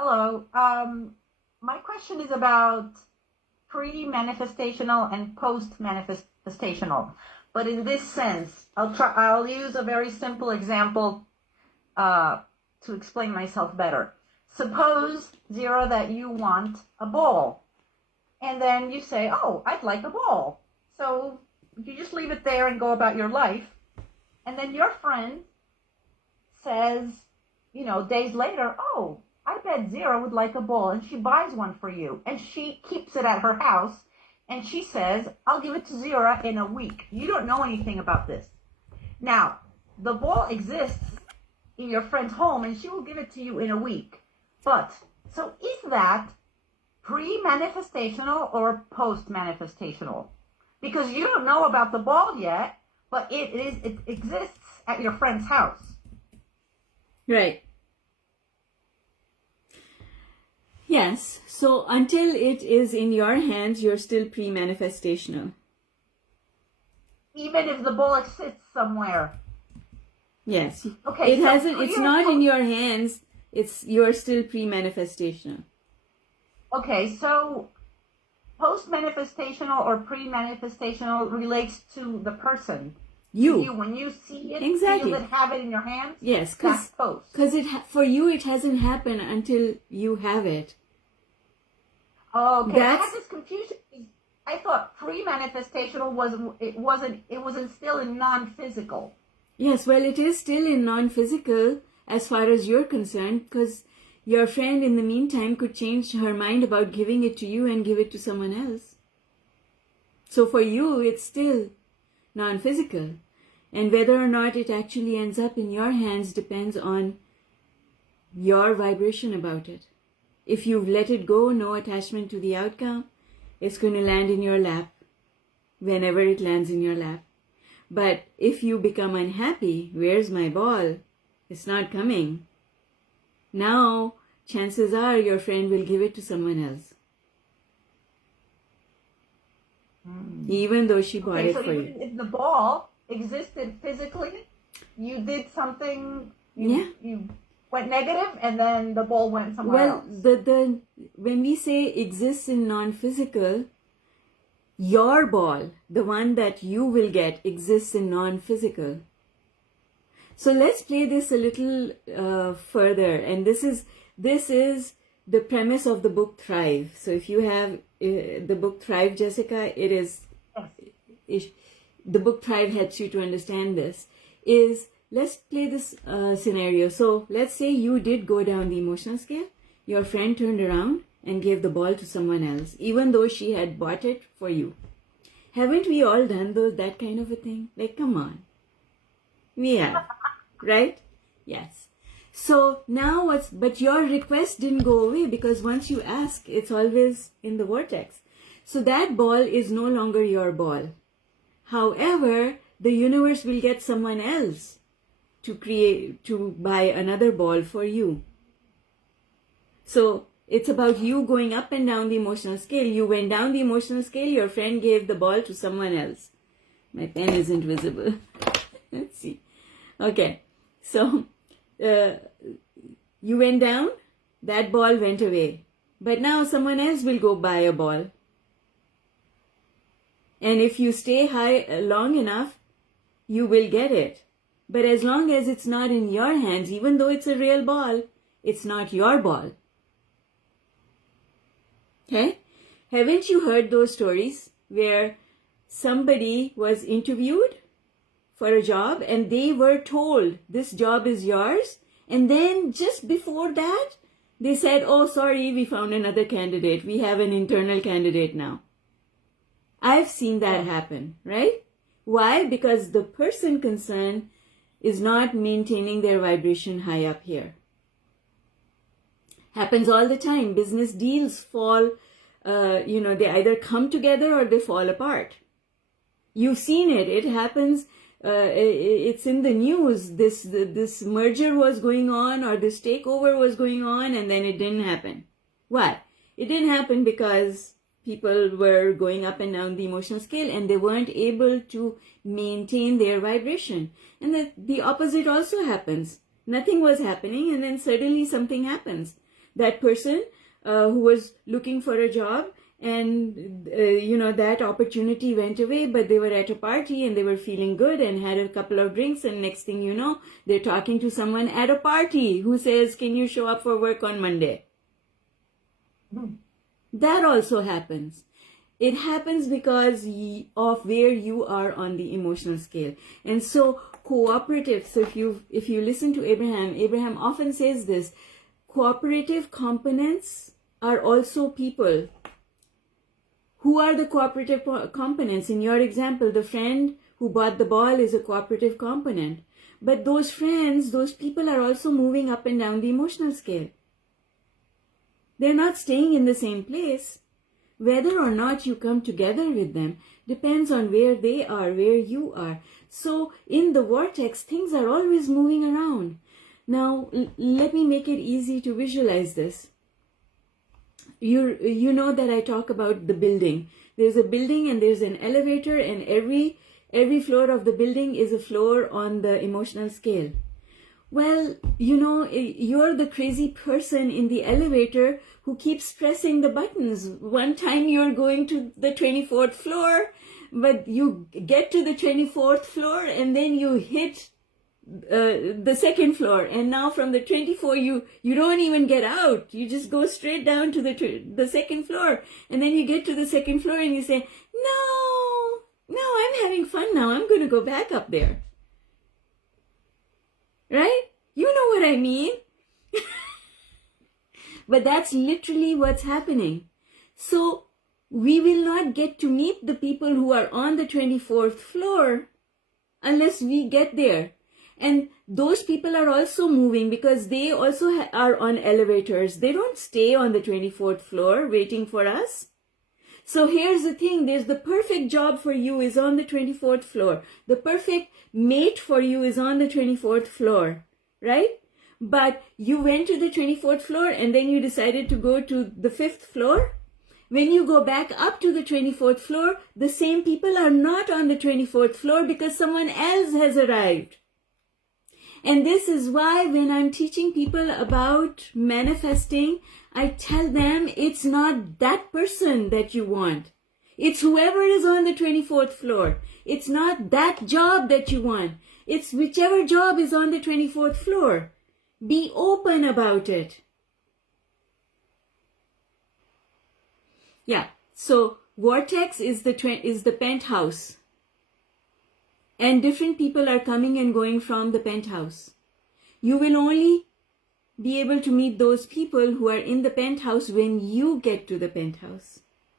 Hello. My question is about pre-manifestational and post-manifestational. But in this sense, I'll use a very simple example uh, to explain myself better. Suppose, Zero, that you want a ball, and then you say, "Oh, I'd like a ball." So you just leave it there and go about your life, and then your friend says, days later, "Oh, I bet Zero would like a ball," and she buys one for you, and she keeps it at her house, and she says, "I'll give it to Zero in a week." You don't know anything about this. Now, the ball exists in your friend's home, and she will give it to you in a week. But, so is that pre-manifestational or post-manifestational? Because you don't know about the ball yet, but it exists at your friend's house. Right. Yes. So until it is in your hands, you're still pre-manifestational. Even if the ball exists somewhere. Yes. Okay. It hasn't. It's not in your hands. You're still pre-manifestational. Okay. So post-manifestational or pre-manifestational relates to the person. You when you see it, exactly. You have it in your hands. Yes, because for you it hasn't happened until you have it. Oh, okay. I had this confusion. I thought pre-manifestational wasn't still in non-physical. Yes, well, it is still in non-physical as far as you're concerned, because your friend in the meantime could change her mind about giving it to you and give it to someone else. So for you, it's still non-physical. And whether or not it actually ends up in your hands depends on your vibration about it. If you've let it go, no attachment to the outcome, it's going to land in your lap whenever it lands in your lap. But if you become unhappy, where's my ball? It's not coming. Now, chances are your friend will give it to someone else. Even though she bought it for you. If the ball existed physically, you did something, you went negative, and then the ball went somewhere else. Well, when we say exists in non-physical, your ball, the one that you will get, exists in non-physical. So let's play this a little further, and this is the premise of the book Thrive. So if you have the book Thrive, Jessica, the book Thrive helps you to understand this. Let's play this scenario. So let's say you did go down the emotional scale. Your friend turned around and gave the ball to someone else, even though she had bought it for you. Haven't we all done that kind of a thing? Like, come on. We have, right? Yes. So now but your request didn't go away, because once you ask, it's always in the vortex. So that ball is no longer your ball. However, the universe will get someone else to buy another ball for you. So it's about you going up and down the emotional scale. You went down the emotional scale, your friend gave the ball to someone else. My pen isn't visible. Let's see. Okay. So you went down, that ball went away. But now someone else will go buy a ball. And if you stay high long enough, you will get it. But as long as it's not in your hands, even though it's a real ball, it's not your ball. Okay? Haven't you heard those stories where somebody was interviewed for a job and they were told this job is yours, and then just before that they said, "Oh, sorry, we found another candidate. We have an internal candidate now." I've seen that happen, right? Why? Because the person concerned is not maintaining their vibration high up here. Happens all the time. Business deals fall, they either come together or they fall apart. You've seen it. It happens. It's in the news. This merger was going on, or this takeover was going on, and then it didn't happen. Why? It didn't happen because people were going up and down the emotional scale and they weren't able to maintain their vibration. And the opposite also happens. Nothing was happening and then suddenly something happens. that person who was looking for a job, and that opportunity went away, but they were at a party and they were feeling good and had a couple of drinks, and next thing you know, they're talking to someone at a party who says, can you show up for work on Monday? That also happens. It happens because of where you are on the emotional scale. And so cooperative, so if you listen to Abraham often says this, cooperative components are also people. Who are the cooperative components? In your example, the friend who bought the ball is a cooperative component. But those friends, those people are also moving up and down the emotional scale. They're not staying in the same place. Whether or not you come together with them depends on where they are, where you are. So in the vortex, things are always moving around. Now, let me make it easy to visualize this. You know that I talk about the building. There's a building and there's an elevator, and every floor of the building is a floor on the emotional scale. Well, you're the crazy person in the elevator who keeps pressing the buttons. One time you're going to the 24th floor, but you get to the 24th floor and then you hit the second floor, and now from the 24 you don't even get out. You just go straight down to the second floor, and then you get to the second floor and you say, no, I'm having fun now, I'm going to go back up there. Right? You know what I mean? But that's literally what's happening. So we will not get to meet the people who are on the 24th floor unless we get there. And those people are also moving because they also are on elevators. They don't stay on the 24th floor waiting for us. So here's the thing, there's the perfect job for you is on the 24th floor. The perfect mate for you is on the 24th floor, right? But you went to the 24th floor and then you decided to go to the 5th floor. When you go back up to the 24th floor, the same people are not on the 24th floor because someone else has arrived. And this is why when I'm teaching people about manifesting, I tell them it's not that person that you want. It's whoever is on the 24th floor. It's not that job that you want. It's whichever job is on the 24th floor. Be open about it. Yeah, so vortex is the penthouse. And different people are coming and going from the penthouse. You will only be able to meet those people who are in the penthouse when you get to the penthouse.